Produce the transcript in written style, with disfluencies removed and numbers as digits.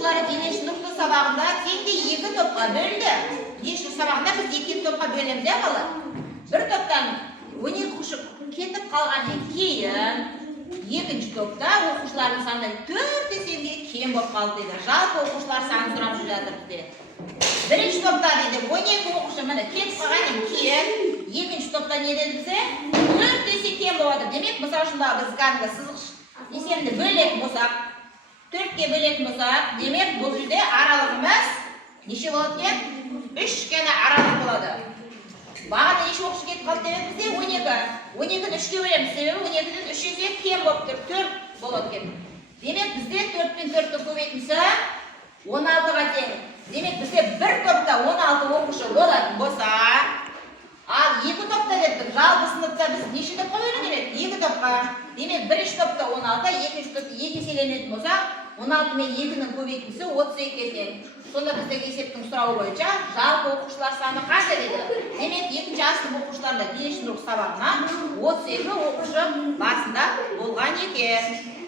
оқушылары дене шынықтыру сабағында теңде 2 топқа бөлді. Дене шынықтыру сабағында біз 2 топқа бөлеміз, бала. Бір топтан 12 оқушы кетіп қалғаннан кейін, екінші топта оқушылардың саны 4 есеге кем болып қалды дейді. Жалпы оқушылар саны сұрап жатыр бізде. Бірінші топта дейді 12 оқушы міне кетіп қалғаннан кейін, екінші топта не деді бізде? 4 есе кем болады. Демек, мысалы үшін біз кәдімгі сызғыш есемді бөлетін болсақ, 4-ке бөлетін болсақ, демек бұл жерде аралығымыз неше болады екен? 3 кені аралық болады. Бағана неше оқушы кетіп қалды деп бізде 12. 12-ні 3-ке бөлеміз, себебі 12-ден 3 есе кем болып тұр, 4 болады екен. Демек бізде 4 пен 4-ті көбейтіндісі 16-ға тең. Демек бізде бір топта 16 оқушы болатын болса, ал 2 топта дедік, жалпы сыныпта біз неше топқа бөлінген еді? 2 топқа. Демек бірінші топта 16, екінші топта 2 еселенетін болса, 16 мен 2-ның көбейтіндісі 32-ге тең. Сонда біздегі есептің сұрауы бойынша жалпы оқушылар саны қанша деді? Демек, екінші сынып оқушыларда дене шынықтыру сабағына 32 оқушы басында болған екен.